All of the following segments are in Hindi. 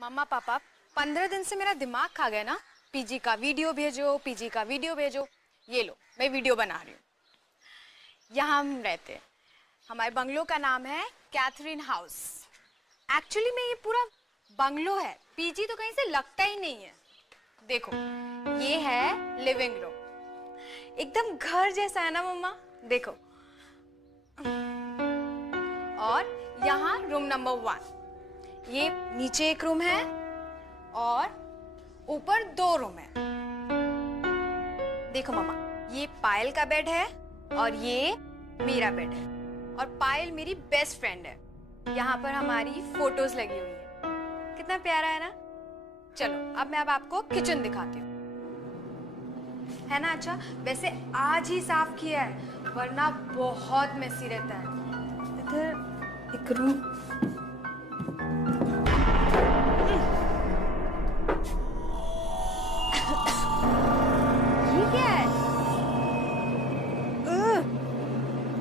मम्मा पापा 15 दिन से मेरा दिमाग खा गया ना। पीजी का वीडियो भेजो, पीजी का वीडियो भेजो। ये लो, मैं वीडियो बना रही हूँ। यहाँ हम रहते हैं। हमारे बंगलो का नाम है कैथरीन हाउस। एक्चुअली में ये पूरा बंगलो है, पीजी तो कहीं से लगता ही नहीं है। देखो, ये है लिविंग रूम, एकदम घर जैसा है ना मम्मा। देखो, और यहाँ रूम नंबर 1। ये नीचे एक रूम है और ऊपर 2 रूम है। देखो मम्मा, ये पायल का बेड है और ये मेरा बेड है। और पायल मेरी बेस्ट फ्रेंड है। यहाँ पर हमारी फोटोज लगी हुई है। कितना प्यारा है ना। चलो अब मैं आपको किचन दिखाती हूँ, है ना। अच्छा, वैसे आज ही साफ किया है, वरना बहुत मेसी रहता है। इधर एक रूम, ये क्या है?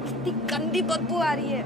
कितनी गंदी बदबू आ रही है।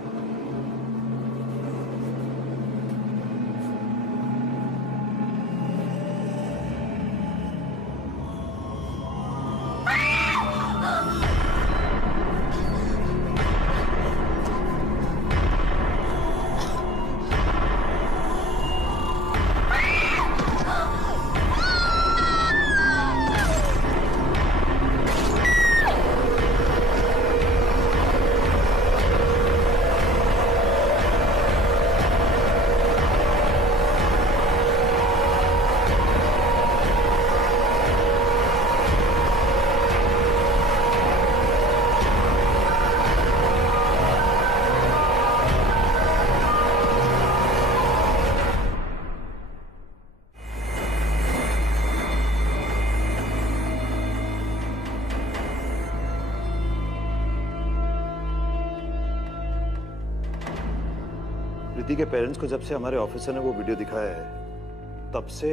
रिद्धि के पेरेंट्स को जब से हमारे ऑफिसर ने वो वीडियो दिखाया है, तब से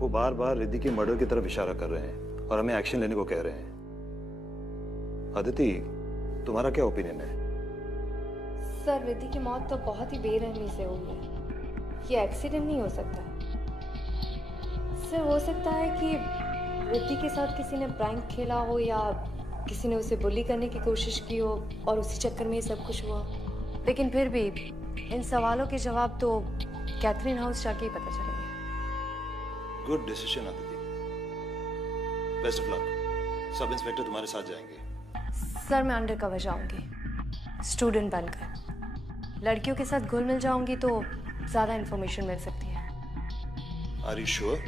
वो बार बार रिद्धि की मर्डर की तरफ इशारा कर रहे हैं और हमें एक्शन लेने को कह रहे हैं। अदिति, तुम्हारा क्या ओपिनियन है? सर, रिद्धि की मौत तो बहुत ही बेरहमी से हुई है। ये एक्सीडेंट नहीं हो सकता। सर, हो सकता है कि रिद्धि के साथ किसी ने प्रैंक खेला हो या किसी ने उसे बुली करने की कोशिश की हो और उसी चक्कर में ये सब कुछ हुआ। लेकिन फिर भी इन सवालों के जवाब तो कैथरीन हाउस जाके ही पता चलेंगे। Good decision Aditi, best of luck. Sub inspector तुम्हारे साथ जाएंगे। सर, मैं अंडर कवर जाऊंगी, स्टूडेंट बनकर। लड़कियों के साथ घुल मिल जाऊंगी तो ज्यादा इंफॉर्मेशन मिल सकती है। Are you sure?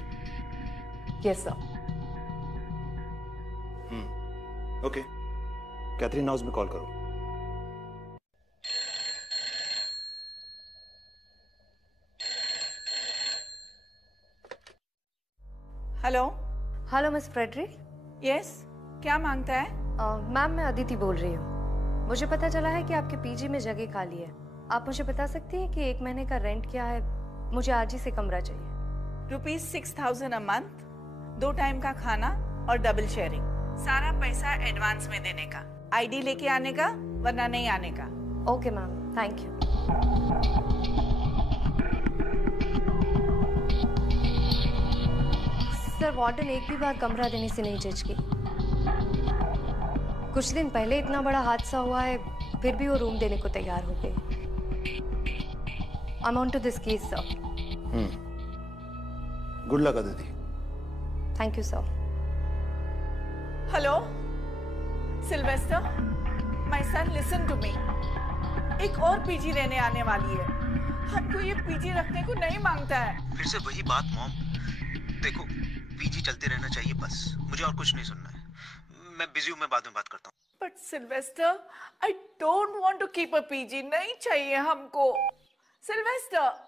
Yes sir. Okay, Catherine house में कॉल करो। Hello. Hello miss Frederick. Yes, क्या मांगता है? मैम, मैं अदिति बोल रही हूँ। मुझे पता चला है कि आपके पीजी में जगह खाली है। आप मुझे बता सकती हैं कि 1 महीने का रेंट क्या है? मुझे आज ही से कमरा चाहिए। ₹6000 अ मंथ, 2 टाइम का खाना और डबल शेयरिंग। सारा पैसा एडवांस में देने का, आईडी लेके आने का, वरना नहीं आने का। Okay ma'am, thank you. Sir, warden एक भी बार कमरा देने से नहीं झिझकी। कुछ दिन पहले इतना बड़ा हादसा हुआ है, फिर भी वो रूम देने को तैयार हो गई। I am on to this case sir. Good luck Aditi. Thank you sir. Hello Sylvester, my son, listen to me. एक और पीजी लेने आने वाली है। हमको ये पीजी रखने को नहीं मांगता है। फिर से वही बात मॉम। देखो, पीजी चलते रहना चाहिए बस, मुझे और कुछ नहीं सुनना है। मैं बिजी हूँ, मैं बाद में बात करता हूँ। But Sylvester, I don't want to keep a PG. नहीं चाहिए हमको सिल्वेस्टर।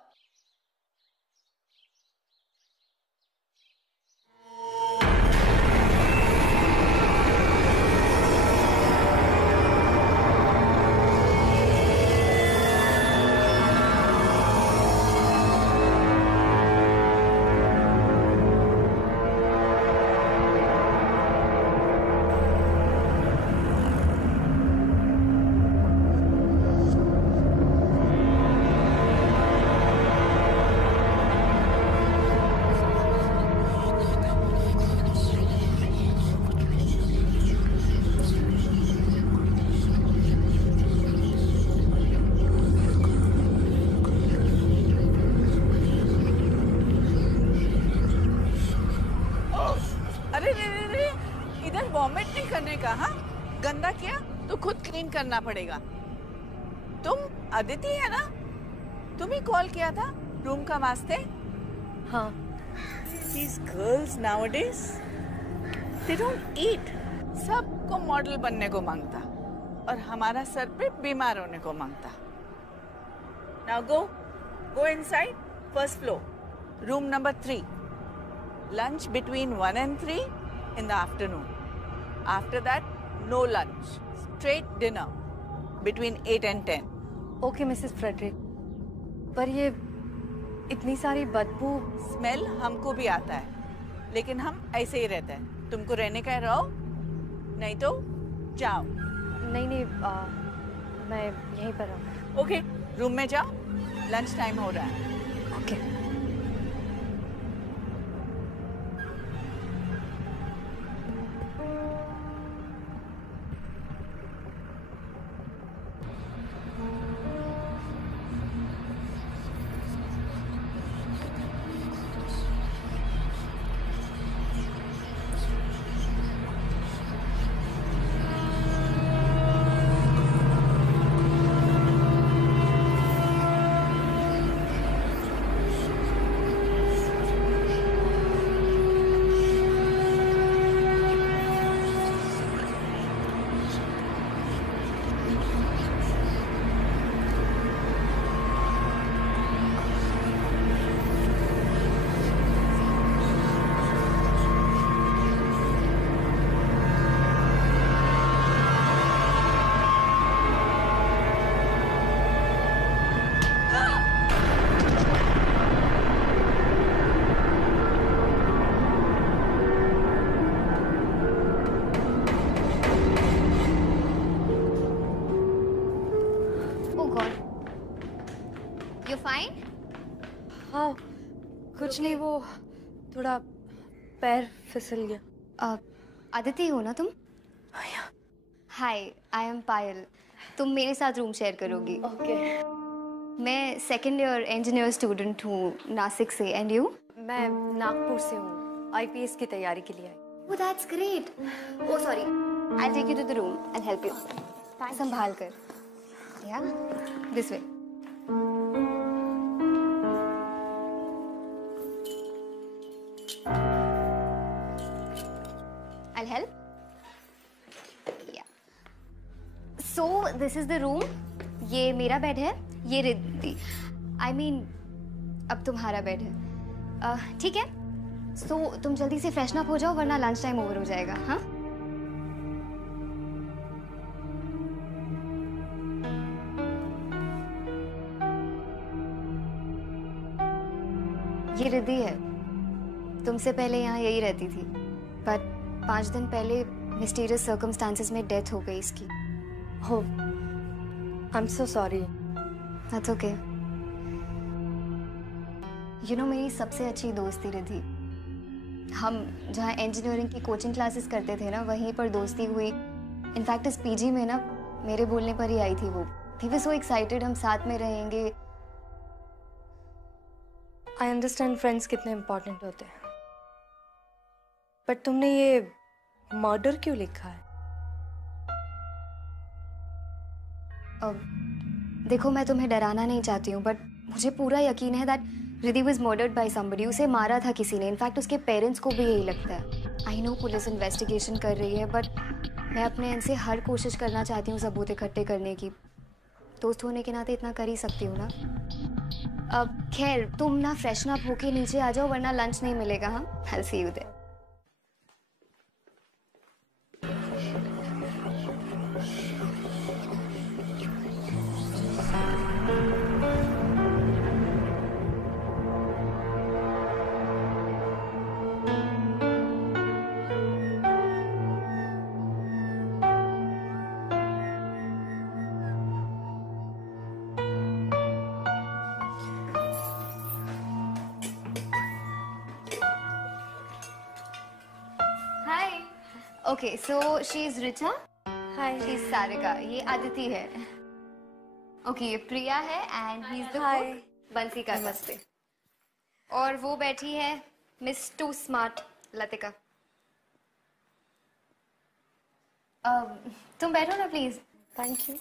रीअरेंज करना पड़ेगा। तुम अदिति है ना? तुम ही कॉल किया था रूम का वास्ते? हाँ। These girls nowadays, they don't eat. सबको मॉडल बनने को मांगता और हमारा सर पे बीमार होने को मांगता। Now go inside, first floor, room number 3. Lunch between 1 and 3 in the afternoon. After that, no lunch. Straight dinner between 8 and 10. Okay Mrs Frederick, पर ये इतनी सारी बदबू। स्मेल हमको भी आता है, लेकिन हम ऐसे ही रहते हैं। तुमको रहने का है रहो, नहीं तो जाओ। नहीं, मैं यहीं पर हूँ। ओके, रूम में जाओ, लंच टाइम हो रहा है। ओके। हाँ, कुछ नहीं, वो थोड़ा पैर फिसल गया। अदिति हो ना तुम? Hi, I am Payal. तुम मेरे साथ रूम शेयर करोगी। ओके। मैं सेकेंड ईयर इंजीनियर स्टूडेंट हूँ नासिक से। And you? मैं नागपुर से हूँ, आईपीएस की तैयारी के लिए आई। Oh that's great. Oh sorry, I take you to the room and help you. संभाल कर। Yeah this way. I'll help. Yeah. So this is the room. ये मेरा बेड है, ये रिद्धि। I mean, अब तुम्हारा बेड है। ठीक है? So तुम जल्दी से फ्रेशन अप हो जाओ वरना लंच टाइम ओवर हो जाएगा। हाँ? ये रिद्धि है। तुमसे पहले यहाँ यही रहती थी, पर 5 दिन पहले मिस्टीरियस सर्कमस्टांसेस में डेथ हो गई इसकी। हो, I am so sorry. That's okay. You know, मेरी सबसे अच्छी दोस्त थी रिद्धि। हम जहाँ इंजीनियरिंग की कोचिंग क्लासेस करते थे ना, वहीं पर दोस्ती हुई। इनफैक्ट इस पीजी में ना मेरे बोलने पर ही आई थी वो। वी वर सो एक्साइटेड, हम साथ में रहेंगे। आई अंडरस्टैंड फ्रेंड्स कितने इम्पोर्टेंट होते हैं, बट तुमने ये मर्डर क्यों लिखा है? देखो, मैं तुम्हें डराना नहीं चाहती हूँ, बट मुझे पूरा यकीन है that Riddhi was murdered by somebody. उसे मारा था किसी ने। इनफैक्ट उसके पेरेंट्स को भी यही लगता है। आई नो पुलिस इन्वेस्टिगेशन कर रही है, बट मैं अपने एंड से हर कोशिश करना चाहती हूँ सबूत इकट्ठे करने की। दोस्त होने के नाते इतना कर ही सकती हूँ ना। अब खैर, तुम ना फ्रेशन अप होके नीचे आ जाओ वरना लंच नहीं मिलेगा। हाँ, I will see you there. Okay, so she is Richa. Hi. She is Sarika. ये आदिति है। ओके, ये प्रिया है and he is the cook Bansi का। नमस्ते। और वो बैठी है मिस टू स्मार्ट लतिका। तुम बैठो ना प्लीज। Thank you.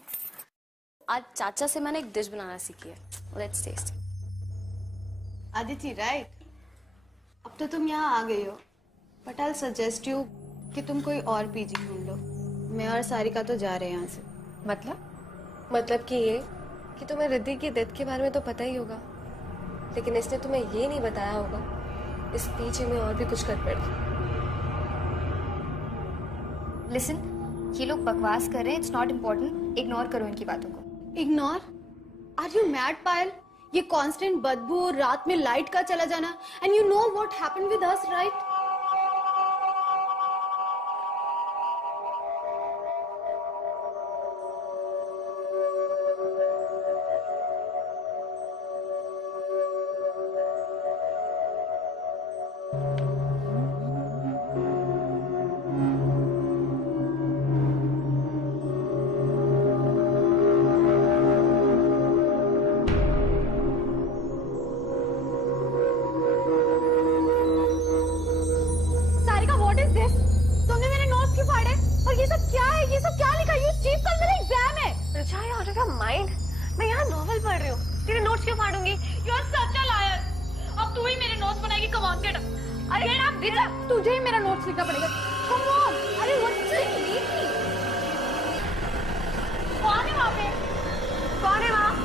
आज चाचा से मैंने एक डिश बनाना सीखी है, लेट्स टेस्ट। आदिति राइट, अब तो तुम यहाँ आ गई हो, बट आई सजेस्ट यू कि तुम कोई और पीजी ढूंढ लो। मैं और सारिका तो जा रहे हैं यहाँ से। मतलब कि ये कि तुम्हें रिद्धि की डेथ के बारे में तो पता ही होगा, लेकिन इसने तुम्हें ये नहीं बताया होगा इस पीछे में और भी कुछ कर पड़ी। लिसन, ये लोग बकवास कर रहे हैं, इट्स नॉट इम्पोर्टेंट, इग्नोर करो इनकी बातों को। इग्नोर? आर यू मैड पायल? ये कांस्टेंट बदबू, रात में लाइट का चला जाना, and you know what happened with us right? तुमने मेरे नोट्स क्यों फाड़े? और ये सब क्या है? ये सब क्या लिखा है? ये चीफ, कल मेरा एग्जाम है। रिचा, यार का माइंड, मैं यहाँ नॉवेल पढ़ रही हूँ, तेरे नोट्स क्यों फाड़ूंगी? You are such a liar. अब तू ही मेरे नोट्स बनाएगी, कम ऑन गेट अप। अरे रिचा, तुझे ही मेरा नोट्स लिखना पड़ेगा। Come on. अरे व्हाट्स इट? कौन है वहाँ पे? कौन है वहाँ?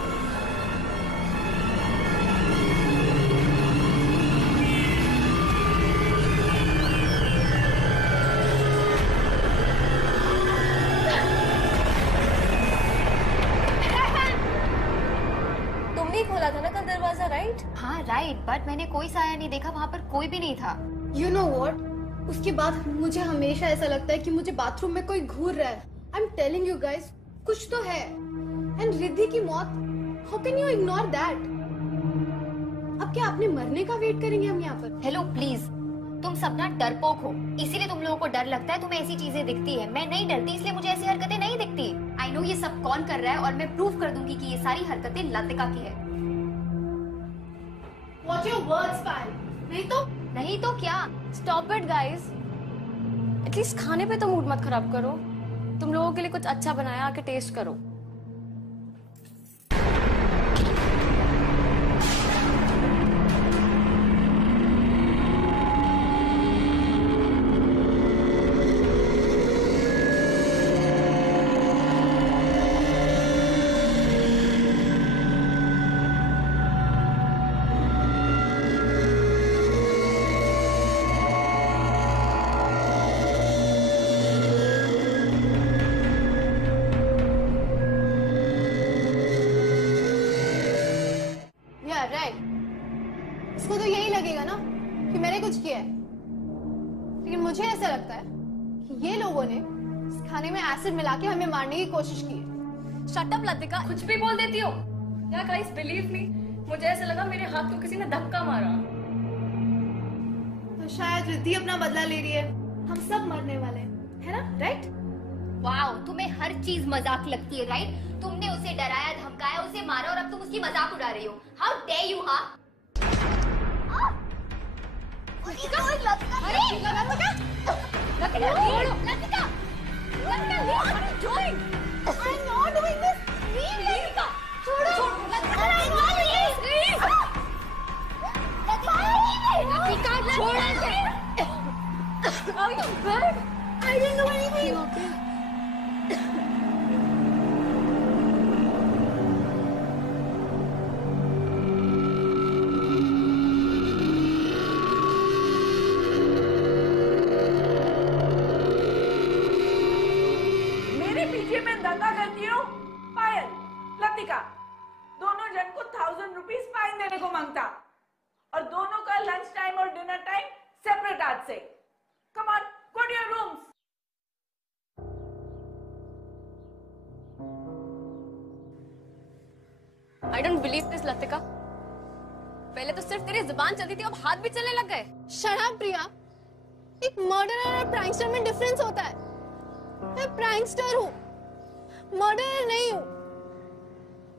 खोला था ना कल दरवाजा, राइट? हाँ राइट, बट मैंने कोई साया नहीं देखा, वहाँ पर कोई भी नहीं था। You know what? उसके बाद मुझे हमेशा ऐसा लगता है कि मुझे बाथरूम में कोई घूर रहा है। I'm telling you guys, कुछ तो है। And रिद्धि की मौत, how can you ignore that? अब क्या अपने मरने का वेट करेंगे हम यहाँ पर? हेलो प्लीज, तुम सब ना डरपोक हो, इसीलिए तुम लोगों को डर लगता है, तुम्हें ऐसी चीजें दिखती है। मैं नहीं डरती, इसलिए मुझे ऐसी हरकतें नहीं दिखती। आई नो ये सब कौन कर रहा है, और मैं प्रूव कर दूंगी कि ये सारी हरकतें लतिका की है। Watch your words, पायल। नहीं तो क्या? स्टॉप इट गाइस, एटलीस्ट खाने पे तो मूड मत खराब करो। तुम लोगों के लिए कुछ अच्छा बनाया, आके टेस्ट करो। इसको तो यही लगेगा ना कि मैंने कुछ किया है, लेकिन मुझे ऐसा लगता है कि ये लोगों ने इस खाने में एसिड मिला के हमें मारने की कोशिश की है। शट अप लतिका, कुछ भी बोल देती हो। या गाइस बिलीव मी, मुझे ऐसा लगा मेरे हाथ को किसी ने धक्का मारा। तो शायद रिद्धि अपना बदला ले रही है, हम सब मरने वाले हैं, है ना? राइट? वाओ, तुम्हें हर चीज मजाक लगती है, राइट? तुमने उसे डराया, धमकाया, उसे मारा, और अब तुम उसकी मजाक उड़ा रही हो। How dare you! हाँ, I didn't know anything. Okay. मेरे पीछे में दंगा करती हो पायल, लतिका, दोनों जन को 1000 रुपीज फाइन देने को मांगता, और दोनों का लंच टाइम और डिनर टाइम सेपरेट आज से। Come on, go to your rooms. I don't believe this Latika. पहले तो सिर्फ तेरी जुबान चलती थी, अब हाथ भी चलने लग गए। Shut up, प्रिया। एक मर्डरर और प्रैंकस्टर में डिफरेंस होता है। मैं प्रैंकस्टर हूँ, मर्डरर नहीं हूँ।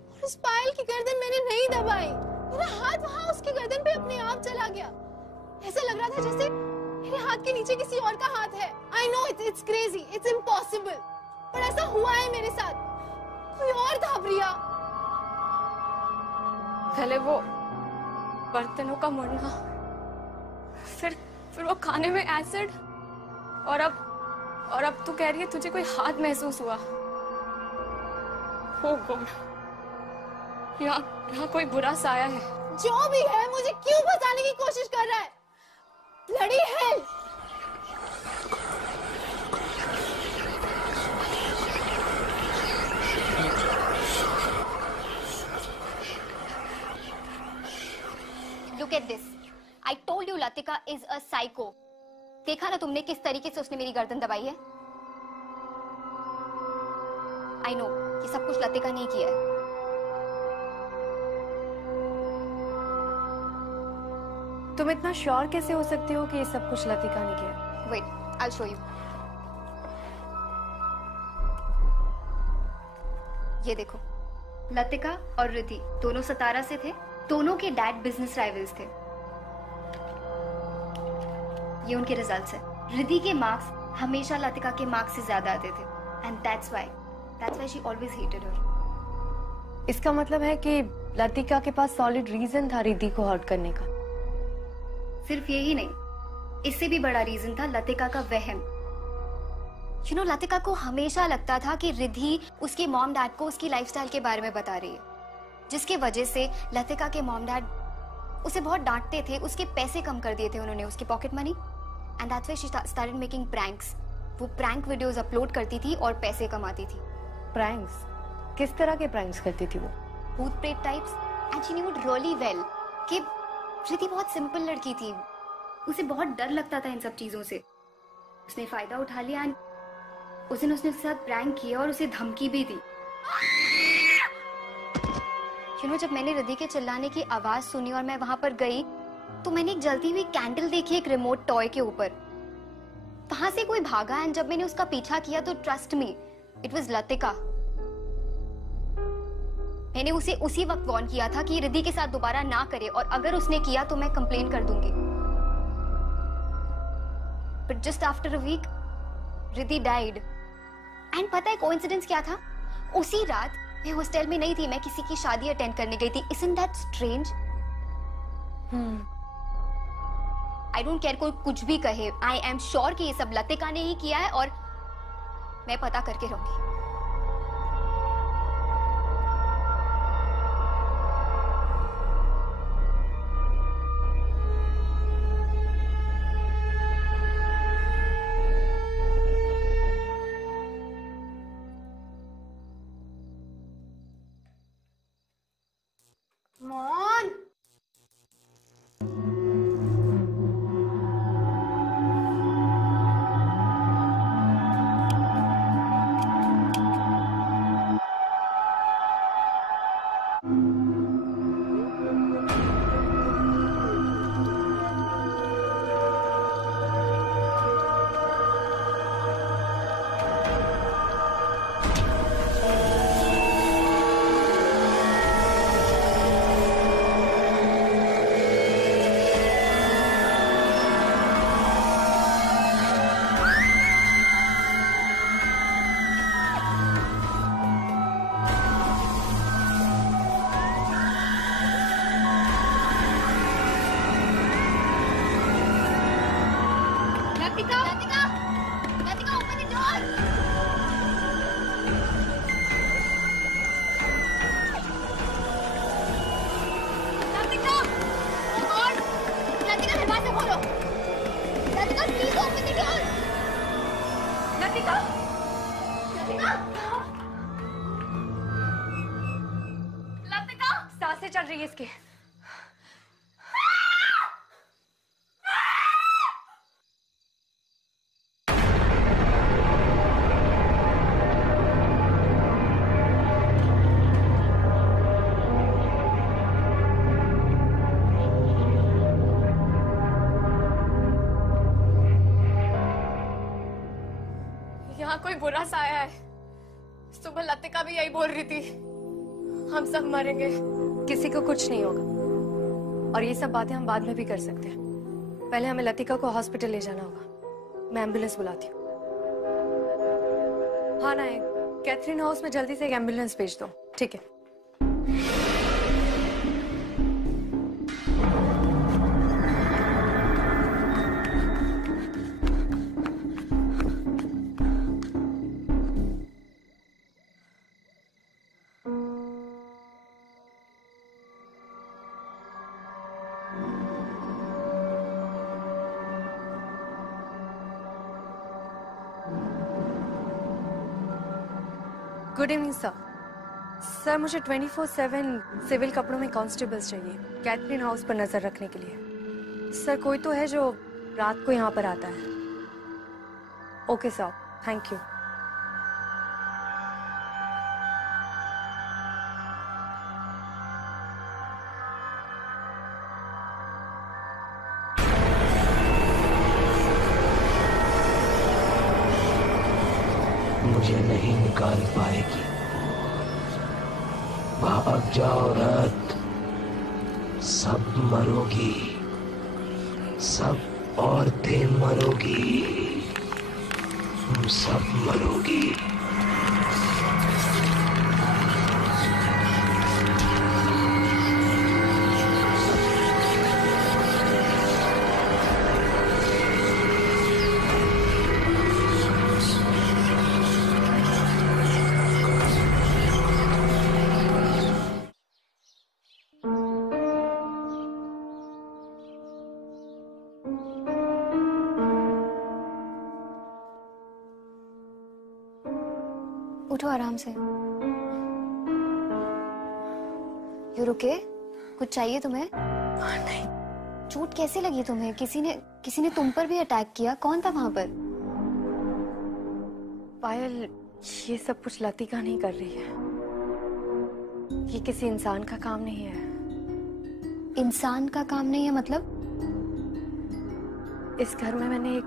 और उस पायल की गर्दन मैंने नहीं दबाई, मेरा हाथ वहाँ उसकी गर्दन पे अपने आप चला गया। ऐसा लग रहा था जैसे मेरे हाथ के नीचे किसी और का हाथ है। I know it's crazy, it's impossible, पर ऐसा हुआ है मेरे साथ। कोई और था प्रिया। पहले वो बर्तनों का मुड़ना, फिर वो खाने में एसिड, और अब तू कह रही है तुझे कोई हाथ महसूस हुआ। ओ गॉड, यहाँ कोई बुरा साया है। जो भी है, मुझे क्यों फंसाने की कोशिश कर रहा है? Bloody hell! Look at this. I told you Latika is a psycho. देखा ना तुमने किस तरीके से उसने मेरी गर्दन दबाई है? I know, ये सब कुछ लतिका ने किया है। तुम इतना श्योर कैसे हो सकते हो कि ये सब कुछ लतिका ने किया? Wait, I'll show you. ये देखो, लतिका और रिद्धि दोनों सतारा से थे। दोनों के डैड बिजनेस राइवल्स थे। ये उनके रिजल्ट्स है। रिद्धि के मार्क्स हमेशा लतिका के मार्क्स से ज्यादा आते थे, and that's why she always hated her. इसका मतलब है कि लतिका के पास सॉलिड रीजन था रिद्धि को हर्ट करने का। सिर्फ यही नहीं, इससे भी बड़ा रीजन था लतिका का वहम। यू नो, लतिका को हमेशा लगता था कि रिद्धि उसके मॉम डैड को उसकी लाइफस्टाइल के बारे में बता रही है, जिसके वजह से लतिका के मॉम डैड उसे बहुत डांटते थे। उसके पैसे कम कर दिए थे उन्होंने, उसकी pocket money, and that's why she started making pranks. वो प्रैंक वीडियोस अपलोड करती थी और पैसे कमाती थी। प्रैंक्स? किस तरह के प्रैंक्स करती थी वो? भूत प्रेत types, and she knew it really well कि रिद्धि बहुत सिंपल लड़की थी, उसे बहुत डर लगता था इन सब चीजों से। उसने फायदा उठा लिया एंड उस दिन उसने उसके साथ प्रैंक किया और उसे धमकी भी दी। यू नो, जब मैंने रिद्धि के चिल्लाने की आवाज सुनी और मैं वहां पर गई तो मैंने एक जलती हुई कैंडल देखी एक रिमोट टॉय के ऊपर। वहां से कोई भागा एंड जब मैंने उसका पीछा किया तो trust me, it was Latika. मैंने उसे उसी वक्त वार्न किया था कि रिद्धि के साथ दोबारा ना करे, और अगर उसने किया तो मैं कंप्लेन कर दूंगी। But just after a week Riddhi died. And पता है कोइंसिडेंस क्या था? उसी रात मैं हॉस्टल में नहीं थी, मैं किसी की शादी अटेंड करने गई थी। Isn't that strange? I don't care कोई कुछ भी कहे, I am sure कि ये सब लतिका ने ही किया है और मैं पता करके रहूंगी। सांसें चल रही है इसकी। यहाँ कोई बुरा साया है। सुबह लतिका भी यही बोल रही थी, हम सब मरेंगे। किसी को कुछ नहीं होगा, और ये सब बातें हम बाद में भी कर सकते हैं। पहले हमें लतिका को हॉस्पिटल ले जाना होगा। मैं एम्बुलेंस बुलाती हूँ। हाँ नायक, कैथरीन हाउस में जल्दी से एक एम्बुलेंस भेज दो। ठीक है। Good evening sir. सर मुझे 24/7 सिविल कपड़ों में कांस्टेबल्स चाहिए कैथरीन हाउस पर नजर रखने के लिए। सर कोई तो है जो रात को यहाँ पर आता है? Okay sir, thank you. मुझे नहीं निकाल पाएगी। भाग जाओ रात, सब मरोगी, सब औरतें मरोगी, तुम सब मरोगी। उठो आराम से। यू रुके? कुछ चाहिए तुम्हें? नहीं। चोट कैसे लगी तुम्हें? किसी ने तुम पर भी अटैक किया? कौन था वहां पर? पायल, ये सब कुछ लतिका नहीं कर रही है। ये किसी इंसान का काम नहीं है। इंसान का काम नहीं है मतलब? इस घर में मैंने एक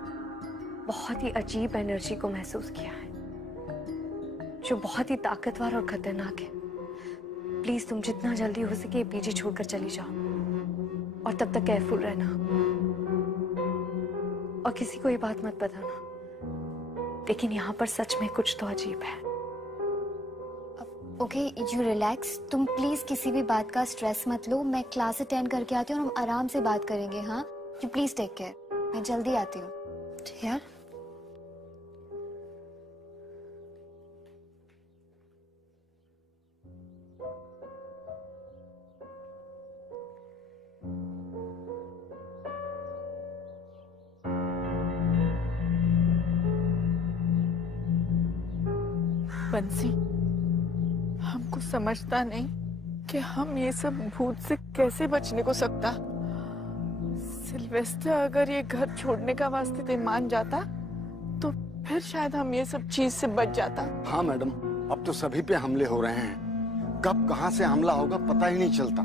बहुत ही अजीब एनर्जी को महसूस किया है जो बहुत ही ताकतवर और खतरनाक है। प्लीज तुम जितना जल्दी हो सके पीजी छोड़कर चली जाओ और तब तक केयरफुल रहना और किसी को ये बात मत बताना। लेकिन यहाँ पर सच में कुछ तो अजीब है। Okay, you relax. तुम प्लीज किसी भी बात का स्ट्रेस मत लो। मैं क्लास अटेंड करके आती हूँ और हम आराम से बात करेंगे। हाँ, यू प्लीज टेक केयर। मैं जल्दी आती हूँ। ठीक है? बंसी, हमको समझता नहीं कि हम ये सब भूत से कैसे बचने को सकता। सिल्वेस्टर अगर ये घर छोड़ने का वास्ते मान जाता तो फिर शायद हम ये सब चीज से बच जाता। हाँ मैडम, अब तो सभी पे हमले हो रहे हैं। कब कहाँ से हमला होगा पता ही नहीं चलता।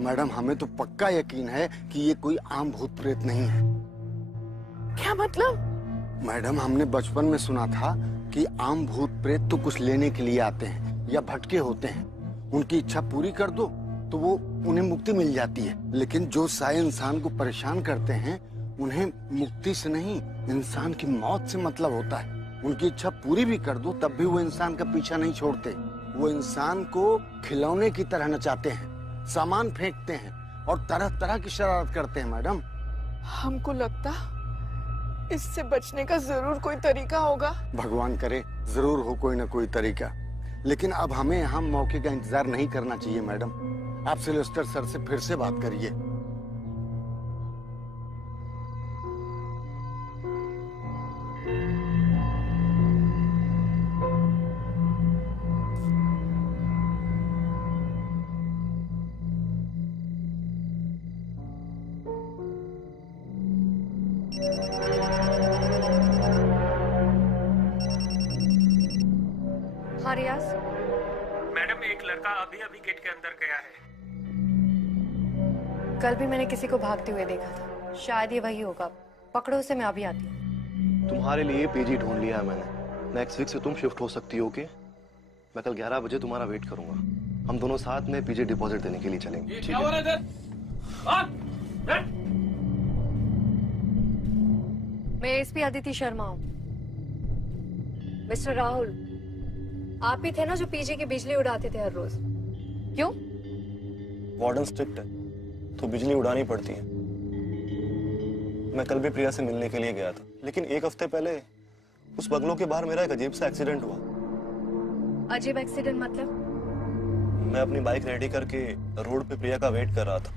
मैडम, हमें तो पक्का यकीन है कि ये कोई आम भूत प्रेत नहीं है। क्या मतलब? मैडम, हमने बचपन में सुना था कि आम भूत प्रेत तो कुछ लेने के लिए आते हैं या भटके होते हैं। उनकी इच्छा पूरी कर दो तो वो उन्हें मुक्ति मिल जाती है। लेकिन जो सारे इंसान को परेशान करते हैं उन्हें मुक्ति से नहीं, इंसान की मौत से मतलब होता है। उनकी इच्छा पूरी भी कर दो तब भी वो इंसान का पीछा नहीं छोड़ते। वो इंसान को खिलौने की तरह नचाते हैं, सामान फेंकते हैं और तरह तरह की शरारत करते हैं। मैडम, हमको लगता इससे बचने का जरूर कोई तरीका होगा। भगवान करे जरूर हो कोई ना कोई तरीका। लेकिन अब हमें यहाँ मौके का इंतजार नहीं करना चाहिए। मैडम, आप सिल्वेस्टर सर से फिर से बात करिए। हाँ रियाज। मैडम, एक लड़का अभी अभी गेट के अंदर गया है। कल भी मैंने किसी को भागते हुए देखा था, शायद ये वही होगा। पकड़ो उसे, मैं अभी आती हूँ। तुम्हारे लिए पीजी ढूंढ लिया है मैंने। नेक्स्ट वीक से तुम शिफ्ट हो सकती हो। मैं कल 11 बजे तुम्हारा वेट करूंगा। हम दोनों साथ में पीजी डिपॉजिट देने के लिए चलेंगे। ठीक है? मैं एसपी अदिति शर्मा हूँ। मिस्टर राहुल, आप ही थे ना जो पीजी की बिजली उड़ाते थे हर रोज। क्यों? वार्डन स्ट्रिक्ट है तो बिजली उड़ानी पड़ती है। मैं कल भी प्रिया से मिलने के लिए गया था, लेकिन एक हफ्ते पहले उस बंगलों के बाहर मेरा एक अजीब सा एक्सीडेंट हुआ। अजीब एक्सीडेंट मतलब? मैं अपनी बाइक रेडी करके रोड पे प्रिया का वेट कर रहा था।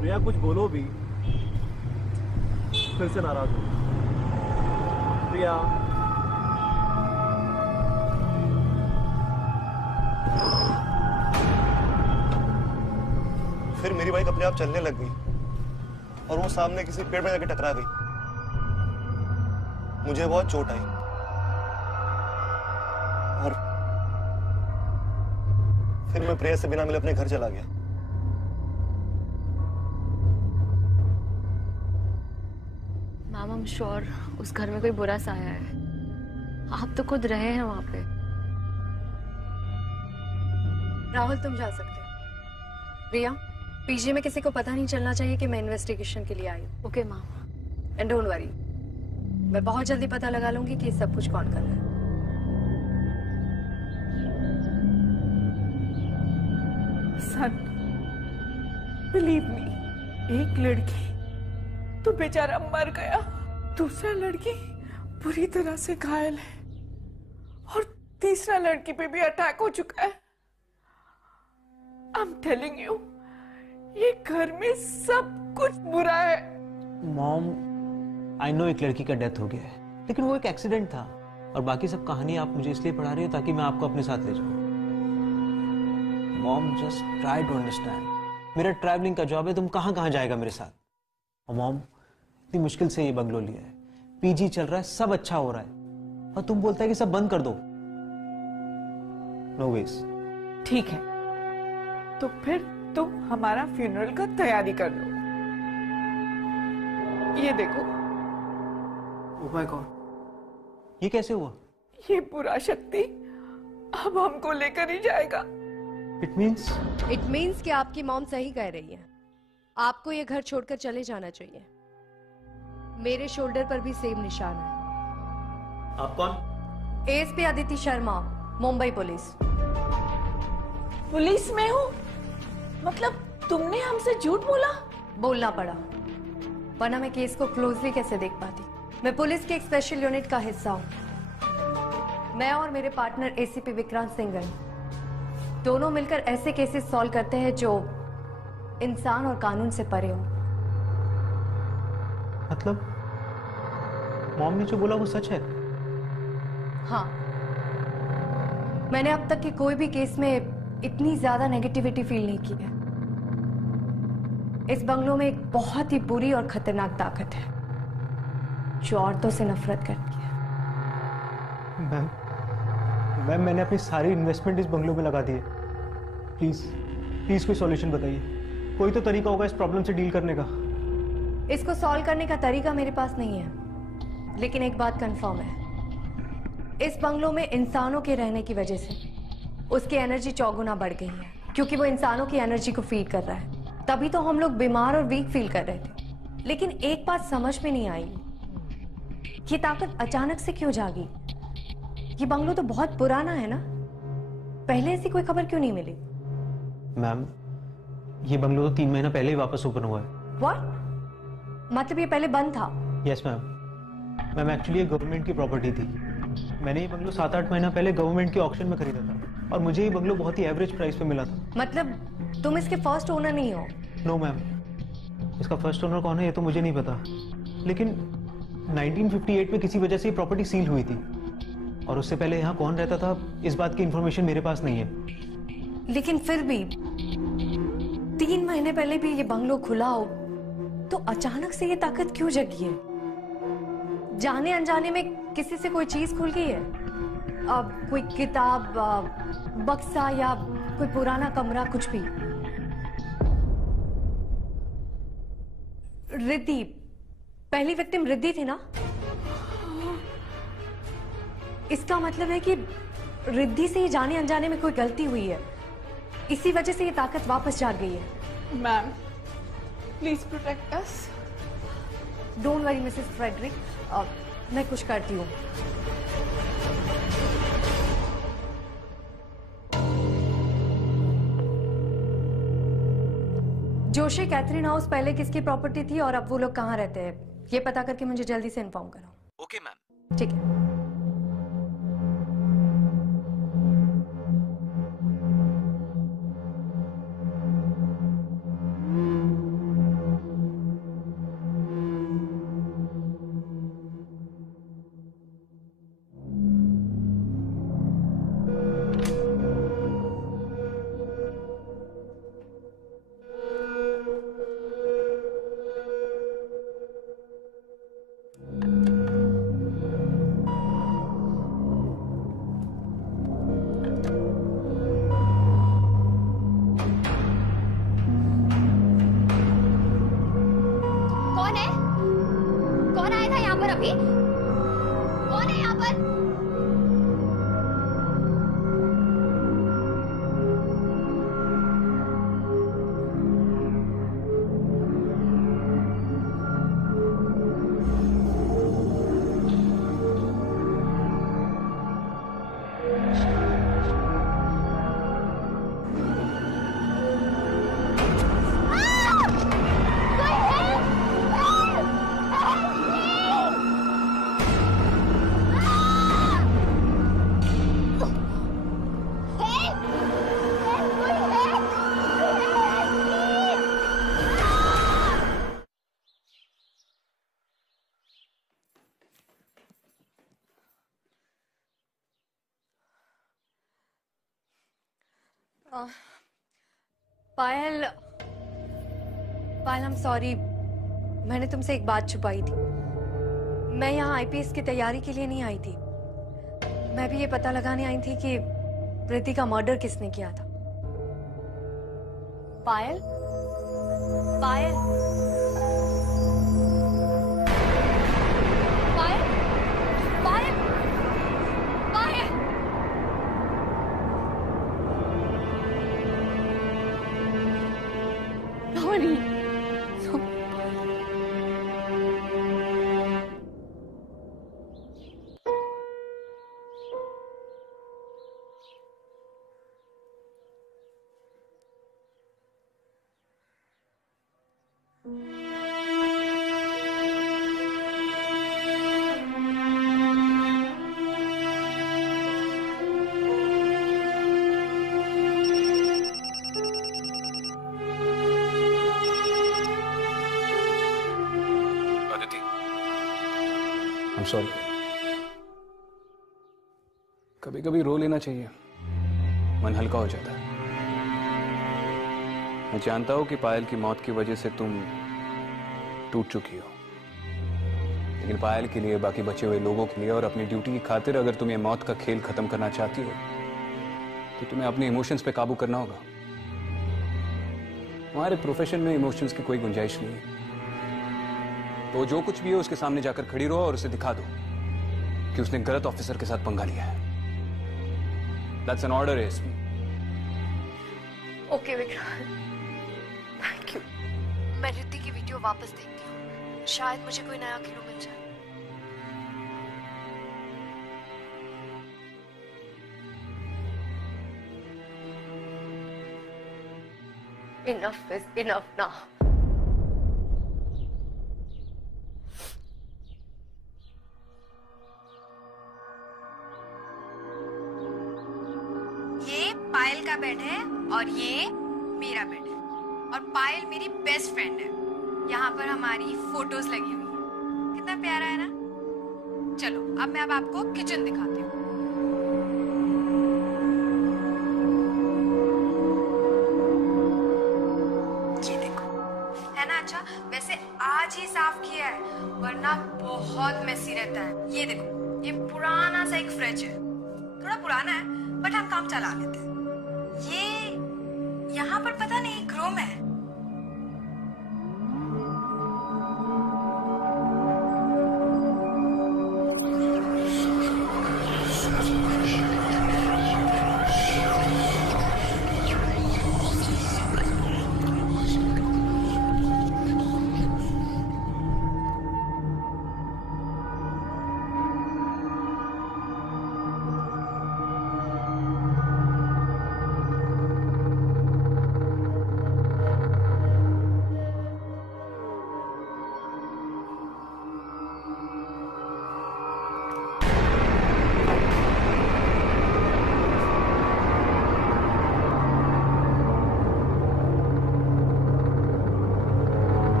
प्रिया कुछ बोलो भी, फिर से नाराज हो। प्रिया फिर मेरी बाइक अपने आप चलने लग गई और वो सामने किसी पेड़ में जाके टकरा गई। मुझे बहुत चोट आई और फिर मैं प्रिया से बिना मिले अपने घर चला गया। मैम, आई एम श्योर उस घर में कोई बुरा साया है। आप तो खुद रहे हैं वहां पे। राहुल, तुम जा सकते हो। प्रिया, पीजी में किसी को पता नहीं चलना चाहिए कि मैं इन्वेस्टिगेशन के लिए आई हूँ। Okay ma'am. And don't worry, मैं बहुत जल्दी पता लगा लूंगी कि सब कुछ कौन कर रहा है। सन, बिलीव मी, एक लड़की तो बेचारा मर गया, दूसरा लड़की पूरी तरह से घायल है और तीसरा लड़की पे भी अटैक हो चुका है। आई एम टेलिंग यू, ये घर में सब कुछ बुरा है। मॉम, आई नो एक लड़की का डेथ हो गया है, लेकिन वो एक एक्सीडेंट था और बाकी सब कहानी आप मुझे इसलिए पढ़ा रही हो ताकि मैं आपको अपने साथ ले जाऊं। Mom, just try to understand. मेरा ट्रैवलिंग का जॉब है, तुम कहां कहां जाएगा मेरे साथ? और मॉम, इतनी मुश्किल से ये बंगलो लिया है, पीजी चल रहा है, सब अच्छा हो रहा है, और तुम बोलता है कि सब बंद कर दो। No veg. ठीक है, तो फिर तुम हमारा फ्यूनरल का तैयारी कर लो। ये देखो। ओह माय गॉड, ये कैसे हुआ? ये बुरा शक्ति अब हमको लेकर ही जाएगा। इट मीन्स कि आपकी मॉम सही कह रही है। आपको ये घर छोड़कर चले जाना चाहिए। मेरे शोल्डर पर भी सेम निशान है। आप कौन? ASP Aditi Sharma, Mumbai police. Police में हूँ? मतलब तुमने हमसे झूठ बोला? बोलना पड़ा, वरना मैं केस को क्लोजली कैसे देख पाती। मैं पुलिस के एक स्पेशल यूनिट का हिस्सा हूँ। मैं और मेरे पार्टनर एसीपी विक्रांत सिंघल दोनों मिलकर ऐसे केसेस सॉल्व करते हैं जो इंसान और कानून से परे हो। मतलब मॉम ने जो बोला वो सच है? हाँ, मैंने अब तक के कोई भी केस में इतनी ज्यादा नेगेटिविटी फील नहीं की है। इस बंगलों में एक बहुत ही बुरी और खतरनाक ताकत है जो औरतों से नफरत करती है। मैम, मैंने अपनी सारी इन्वेस्टमेंट इस बंगलों में लगा दी है। प्लीज कोई सॉल्यूशन बताइए। कोई तो तरीका होगा इस प्रॉब्लम से डील करने का। इसको सॉल्व करने का तरीका मेरे पास नहीं है, लेकिन एक बात कंफर्म है, इस बंगलों में इंसानों के रहने की वजह से उसकी एनर्जी 4 गुना बढ़ गई है, क्योंकि वो इंसानों की एनर्जी को फीड कर रहा है। तभी तो हम लोग बीमार और वीक फील कर रहे थे। लेकिन एक बात समझ में नहीं आई, ये ताकत अचानक से क्यों जागी? ये बंगलो तो बहुत पुराना है ना, पहले ऐसी कोई खबर क्यों नहीं मिली? मैम, ये बंगलो तो 3 महीना पहले ही वापस ओपन हुआ है। व्हाट? मतलब ये पहले बंद था? यस मैम, एक्चुअली ये गवर्नमेंट की प्रॉपर्टी थी। मैंने ये बंगलो 7-8 महीना पहले गवर्नमेंट के ऑक्शन में खरीदा था और मुझे ये बंगलो बहुत ही एवरेज प्राइस पे मिला था। मतलब तुम इसके फर्स्ट ओनर नहीं हो? नो मैम, इसका फर्स्ट ओनर कौन है ये तो मुझे नहीं पता, लेकिन 1958 में किसी वजह से ये प्रॉपर्टी सील हुई थी और उससे पहले यहाँ कौन रहता था इस बात की इंफॉर्मेशन मेरे पास नहीं है। लेकिन फिर भी 3 महीने पहले भी ये बंगलो खुला हो तो अचानक से ये ताकत क्यों जगी है? जाने अनजाने में किसी से कोई चीज खुल गई है? अब कोई किताब, बक्सा या कोई पुराना कमरा, कुछ भी। रिद्धि, पहली विक्टिम रिद्धि थी ना? इसका मतलब है कि रिद्धि से ये जाने अनजाने में कोई गलती हुई है, इसी वजह से ये ताकत वापस जाग गई है। Ma'am, please protect us. Don't worry Mrs Frederick, मैं कुछ करती हूँ। जोशी कैथरीन हाउस पहले किसकी प्रॉपर्टी थी और अब वो लोग कहाँ रहते हैं, ये पता करके मुझे जल्दी से इन्फॉर्म करो। Okay ma'am. ठीक है। पायल, I'm सॉरी, मैंने तुमसे एक बात छुपाई थी। मैं यहाँ आईपीएस की तैयारी के लिए नहीं आई थी, मैं भी ये पता लगाने आई थी कि प्रीति का मर्डर किसने किया था। पायल, पायल, पायल, पायल, पायल। Nobody. सॉरी, कभी कभी रो लेना चाहिए, मन हल्का हो जाता है। मैं जानता हूं कि पायल की मौत की वजह से तुम टूट चुकी हो, लेकिन पायल के लिए, बाकी बचे हुए लोगों के लिए और अपनी ड्यूटी की खातिर अगर तुम ये मौत का खेल खत्म करना चाहती हो तो तुम्हें अपने इमोशंस पे काबू करना होगा। हमारे प्रोफेशन में इमोशंस की कोई गुंजाइश नहीं है, तो जो कुछ भी हो उसके सामने जाकर खड़ी रहो और उसे दिखा दो कि उसने गलत ऑफिसर के साथ पंगा लिया है। That's an order, SP. Okay Vikrant, thank you. मैं रिद्धि की वीडियो वापस देखती हूँ, शायद मुझे कोई नया क्लू मिल जाए। Enough is enough now. ये पायल का बेड है और ये मेरा बेड है और पायल मेरी बेस्ट फ्रेंड है। यहाँ पर हमारी फोटोज लगी हुई है, कितना प्यारा है ना। चलो अब मैं आपको किचन दिखाती हूँ। ये देखो, है ना अच्छा। वैसे आज ही साफ किया है, वरना बहुत मेसी रहता है। ये देखो, ये पुराना सा एक फ्रिज है, थोड़ा पुराना है बट हम काम चला लेते हैं। ये यहाँ पर पता नहीं एक रूम है।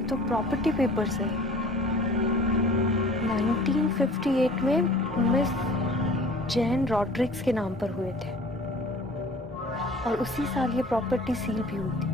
ये तो प्रॉपर्टी पेपर्स है। 1958 में मिस जैन रॉड्रिक्स के नाम पर हुए थे और उसी साल ये प्रॉपर्टी सील भी हुई थी।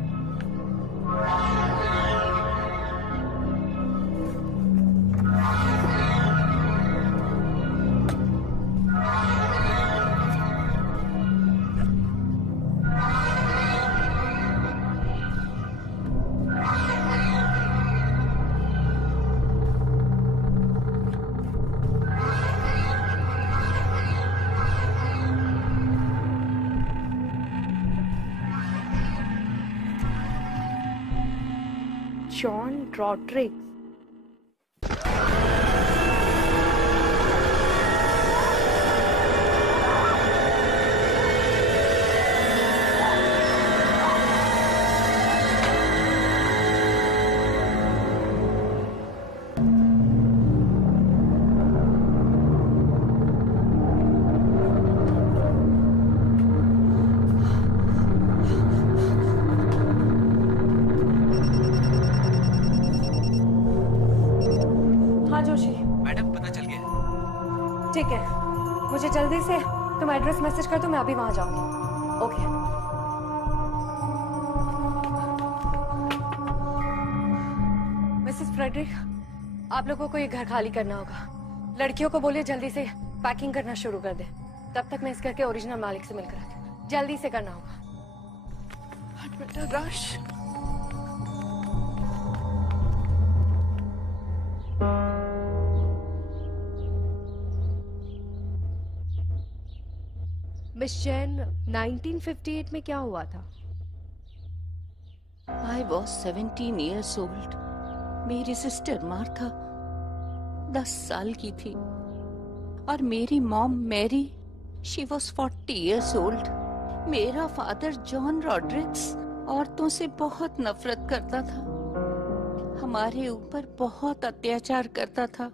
जॉन रॉड्रिक्स। ठीक है, मुझे जल्दी से तुम एड्रेस मैसेज कर दो, मैं अभी वहां जाऊंगी। ओके। मिसेस फ्रेडरिक, आप लोगों को ये घर खाली करना होगा। लड़कियों को बोलिए जल्दी से पैकिंग करना शुरू कर दे। तब तक मैं इस घर के ओरिजिनल मालिक से मिलकर आती हूँ। जल्दी से करना होगा। रश। मिस जैन, 1958 में क्या हुआ था? I was 17 years old. मेरी सिस्टर मार्था 10 साल की थी और मेरी mom Mary she was 40 years old. मेरा फादर जॉन रॉड्रिक्स औरतों से बहुत नफरत करता था, हमारे ऊपर बहुत अत्याचार करता था,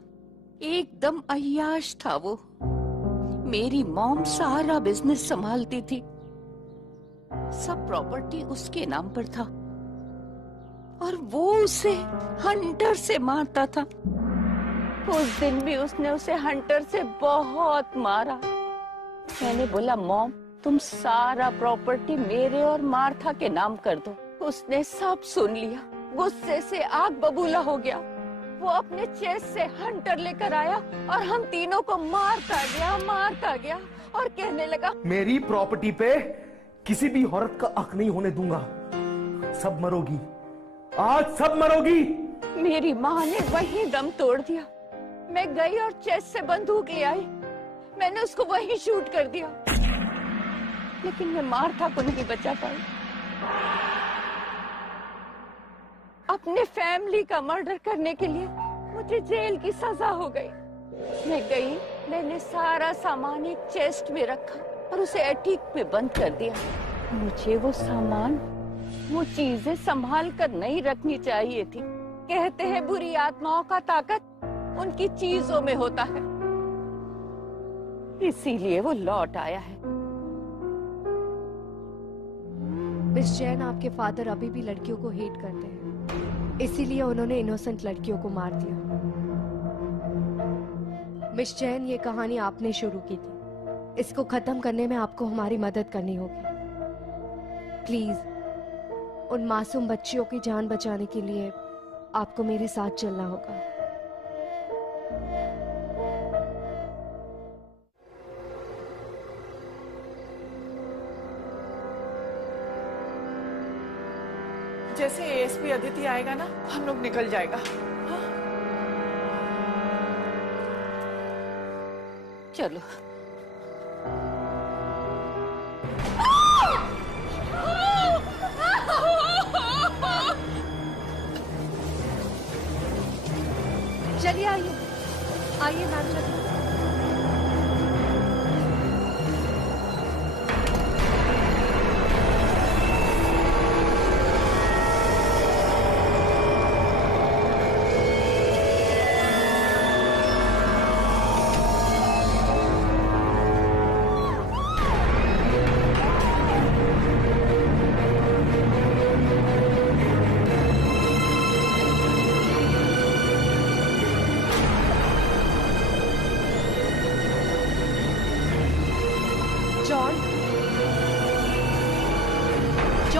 एकदम अय्याश था वो। मेरी मॉम सारा बिजनेस संभालती थी, सब प्रॉपर्टी उसके नाम पर था और वो उसे हंटर से मारता था। उस दिन भी उसने उसे हंटर से बहुत मारा। मैंने बोला मॉम, तुम सारा प्रॉपर्टी मेरे और मार्था के नाम कर दो। उसने सब सुन लिया, गुस्से से आग बबूला हो गया। वो अपने चेस्ट से हंटर लेकर आया और हम तीनों को मारता गया और कहने लगा, मेरी प्रॉपर्टी पे किसी भी औरत का हक नहीं होने दूंगा। सब मरोगी, आज सब मरोगी। मेरी माँ ने वहीं दम तोड़ दिया। मैं गई और चेस्ट से बंदूक ले आई, मैंने उसको वहीं शूट कर दिया, लेकिन मैं मार्था को नहीं बचा पाई। अपने फैमिली का मर्डर करने के लिए मुझे जेल की सजा हो गई। मैं गई, मैंने सारा सामान एक चेस्ट में रखा और उसे एटीक में बंद कर दिया। मुझे वो सामान, वो चीजें संभाल कर नहीं रखनी चाहिए थी। कहते हैं बुरी आत्माओं का ताकत उनकी चीजों में होता है, इसीलिए वो लौट आया है। मिस जैन, आपके फादर अभी भी लड़कियों को हेट करते हैं, इसीलिए उन्होंने इनोसेंट लड़कियों को मार दिया। मिस जैन, ये कहानी आपने शुरू की थी, इसको खत्म करने में आपको हमारी मदद करनी होगी। प्लीज, उन मासूम बच्चियों की जान बचाने के लिए आपको मेरे साथ चलना होगा। जैसे एएसपी अदिति आएगा ना, हम लोग निकल जाएगा। हाँ? चलो। चलिए आइए मैम, चलिए।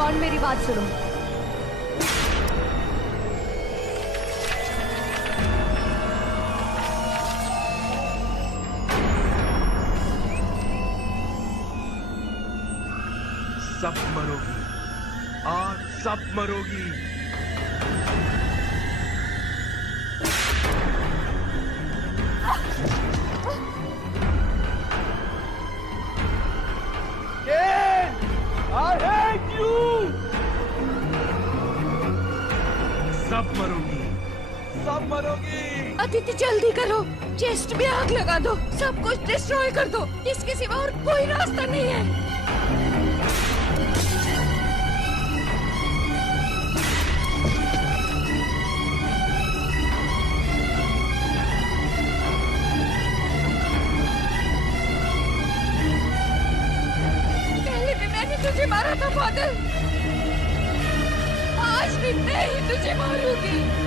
जॉन मेरी बात सुनो। सब मरोगी, आज सब मरोगी। I hate you! सब मरोगी, सब मरोगी। अदिति जल्दी करो, चेस्ट में आग लगा दो, सब कुछ डिस्ट्रॉय कर दो, इसके सिवा और कोई रास्ता नहीं है। पहले भी मैंने तुझे मारा था फादर, आज भी मैं ही तुझे मारूंगी।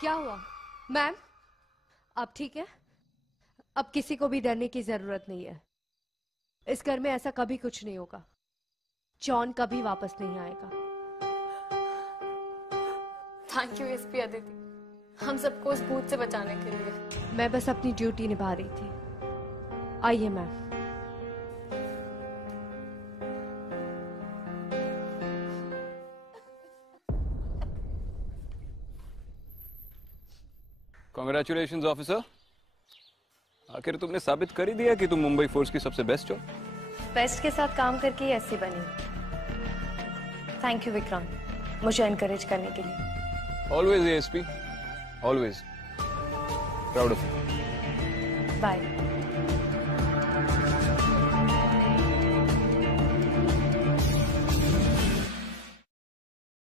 क्या हुआ मैम? अब ठीक है? अब किसी को भी डरने की जरूरत नहीं है। इस घर में ऐसा कभी कुछ नहीं होगा। जॉन कभी वापस नहीं आएगा। थैंक यू एसपी अदिति, हम सबको उस भूत से बचाने के लिए। मैं बस अपनी ड्यूटी निभा रही थी। आइए मैम। कांग्रेचुलेशंस ऑफिसर, आखिर तुमने साबित कर ही दिया कि तुम मुंबई फोर्स की सबसे बेस्ट हो। बेस्ट के साथ काम करके ही ऐसी बनी। थैंक यू विक्रांत, मुझे एनकरेज करने के लिए। Always ASP, always proud of you. Bye.